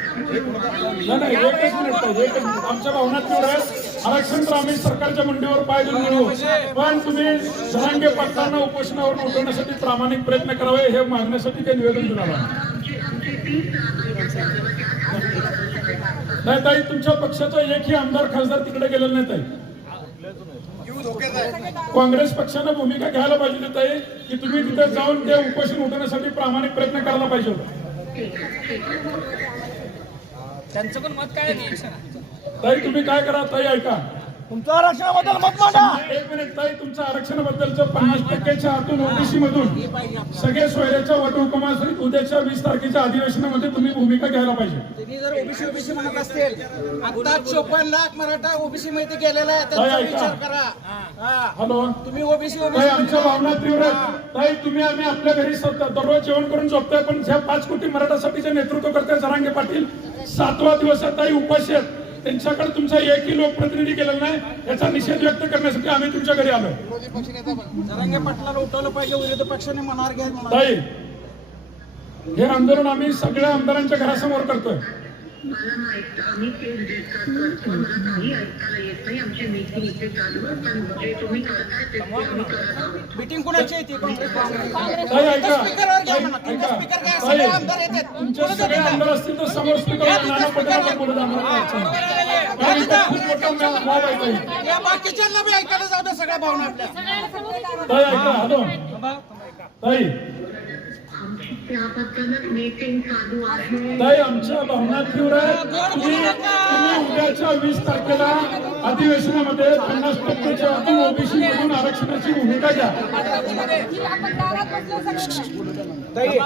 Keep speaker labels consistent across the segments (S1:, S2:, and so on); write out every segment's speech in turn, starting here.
S1: नाही एकच मिनिट पाहिजे एकच मिनिट. आमच्या भावनात तेवढं आरक्षण तर आम्ही सरकारच्या मंडीवर पाय देऊन पण तुम्ही जरांगे पक्षांना उपोषणावर उठवण्यासाठी प्रामाणिक प्रयत्न करावे हे मागण्यासाठी ते निवेदन दिलं नाही ताई तुमच्या पक्षाचा एकही आमदार खासदार तिकडे गेलेला नाही ताई. काँग्रेस पक्षानं भूमिका घ्यायला पाहिजे होती ताई की तुम्ही तिथे जाऊन ते उपोषण उठवण्यासाठी प्रामाणिक प्रयत्न करायला पाहिजे होता.
S2: त्यांचं पण मत काय आहे?
S1: ताई तुम्ही काय करा? ताई ऐका.
S3: तुमचं आरक्षणाबद्दल मत मांडा.
S1: एक मिनिट ताई तुमच्या आरक्षणाबद्दलचं पन्नास टक्क्याच्या आतून ओबीसी मधून सगळे सोयऱ्याच्या वटहुकुमासहित उद्याच्या वीस तारखेच्या अधिवेशनामध्ये तुम्ही भूमिका घ्यायला पाहिजे.
S3: त्यांनी जर ओबीसी ओबीसी म्हणत असतील आता चोपन्न लाख मराठा ओबीसी मध्ये गेलेला आहे
S1: ताई,
S3: त्यांचा
S1: ऐका.
S3: विचार करा. हा.
S1: हॅलो.
S3: तुम्ही ओबीसी
S1: ताई आमच्या भावना तीव्र आहेत. ताई तुम्ही आम्ही आपल्या घरी दररोज जेवण करून झोपतोय पण ह्या पाच कोटी मराठासाठीचे नेतृत्व करते जरांगे पाटील. सातवा दिवस आहे ताई उपाशी आहेत. त्यांच्याकडे तुमचा एकही लोकप्रतिनिधी केलेला नाही याचा निषेध व्यक्त करण्यासाठी आम्ही तुमच्या घरी आलोय.
S3: जरांगे पाटलाला उठवलं पाहिजे विरोधी पक्षाने मनावर घ्या
S1: हे आंदोलन आम्ही सगळ्या आमदारांच्या घरासमोर करतोय.
S4: मला माहीत आम्ही तेच डिस्कस करतो मला काही ऐकायला येत नाही. आमची मीटिंग इथे चालू आहे. पण जे तुम्ही करताय ते ते आम्ही करत आहोत.
S3: मिटिंग कुणाची आहे ती? काँग्रेस स्पीकरवर घ्या म्हणा. स्पीकर काय? सगळे आमदार येतात.
S1: तुमचे सगळे? आमदार असतील तर समोर स्पीकर नाना पटोले आम्हाला.
S3: या बाकीच्यांना बी ऐकायला जाऊ दे सगळ्या भावना आपल्या.
S1: ताई ऐका हॅलो. ताई
S4: त्याबद्दलच मीटिंग चालू आहे
S1: ताई आमच्या भावना तीव्र आहेत. तुम्ही तुम्ही उद्याच्या वीस तारखेला अधिवेशनामध्ये पन्नास टक्क्याच्या आतून ओबीसी मधून आरक्षणाची भूमिका घ्या.
S3: ताई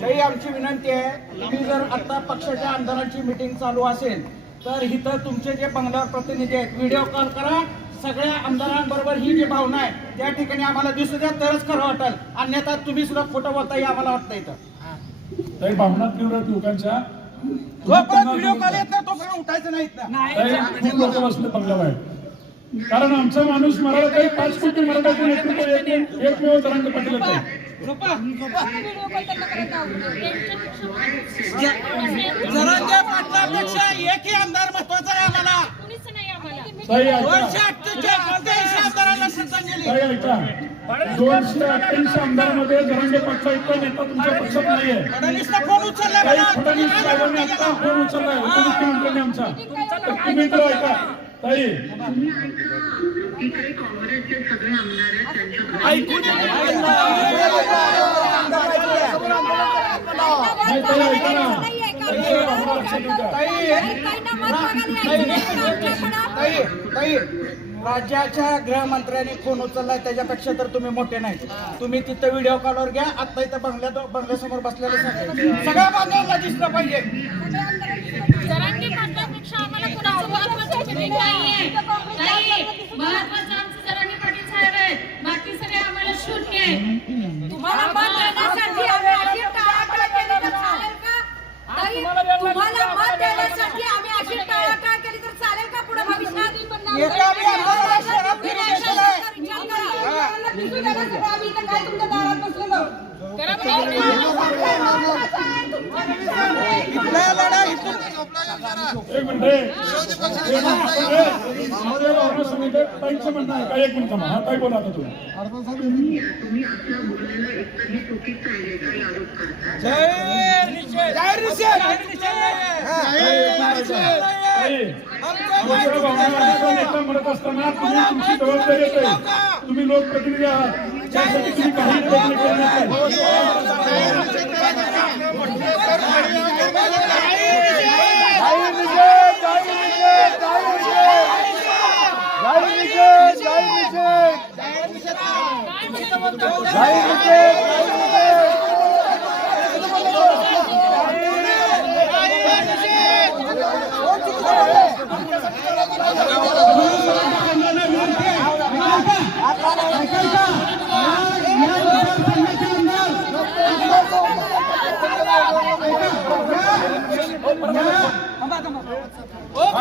S3: ताई आमची विनंती आहे तुम्ही जर आता पक्षाच्या आमदारांची मिटिंग चालू असेल तर इथं तुमचे जे बंगल्यावर प्रतिनिधी आहेत व्हिडिओ कॉल करा. सगळ्या आमदारांबरोबर ही जी भावना आहे त्या ठिकाणी आम्हाला दिसू द्या तरच खरं वाटेल अन्यथा तुम्ही सुद्धा खोटं बोलताय आम्हाला वाटतं इथं
S1: ताई भावना तीव्र आहेत लोकांच्या
S3: जोपर्यंत व्हिडिओ कॉल येत नाही तोपर्यंत उठायचं नाही इथनं.
S1: ताई खूप लोक बसले बंगल्याबाहेर कारण आमचा माणूस मराठा काही पाच कोटी मराठाचे नेतृत्व एक- एकमेव पाटील.
S3: जरांगे पाटलापेक्षा एकही आमदार महत्त्वाचा आहे आम्हाला
S1: ताई
S3: दोनशे अठ्ठ्याऐंशी
S1: आमदारांमध्ये जरांगे पाटला इतका नेता तुमच्या पक्षात नाहीये. फडणवीस साहेबांनी आता फोन उचललाय? उपमुख्यमंत्र्यांनी आमचा. तर तुम्ही तर ऐका. ताई
S4: काँग्रेसचे सगळे आमदार आहेत
S3: राज्याच्या गृहमंत्र्यांनी फोन उचललाय त्याच्यापेक्षा तर तुम्ही मोठे नाही तुम्ही तिथं व्हिडिओ कॉलवर घ्या आता इथं बंगल्यात बंगल्यासमोर बसलेले सगळे सगळ्या बांधवांना दिसलं पाहिजे
S5: जरांगे पाटलापेक्षा आम्हाला पाटील साहेब आहेत. बाकी सगळे आम्हाला शून्य
S6: तुम्हाला मत देण्यासाठी आम्ही अशी टाळाटाळ केली तर चालेल का ताई, तुम्हाला मत देण्यासाठी आम्ही अशी टाळाटाळ केली तर चालेल का पुढे भविष्यात
S3: एका बी आमदाराला शहरात फिरू द्यायचं नाही.
S6: विचार करा. आम्हाला दिसू द्या ना सगळं आम्ही इथं काय तुमच्या दारात बसलेलो.
S5: करा बरं.
S3: इथला लढा इथून
S1: एक मिनिट रे. एक मिनिट. ए, आमच्या भावना समिती ताईंचं म्हणणं आहे का एक मिनिट थांबा. हा. ताई बोला तुम्ही
S4: एकतरी चुकीचं आहे काही आरोप करताय
S1: करत असताना तुम्ही तुमची जबाबदारी येते तुम्ही लोकप्रतिनिधी आहात त्यासाठी तुम्ही काही प्रयत्न केले नाही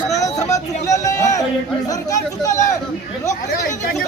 S3: मराठा समाज चुकलेला नाही सरकार चुकलं लोकप्रतिनिधी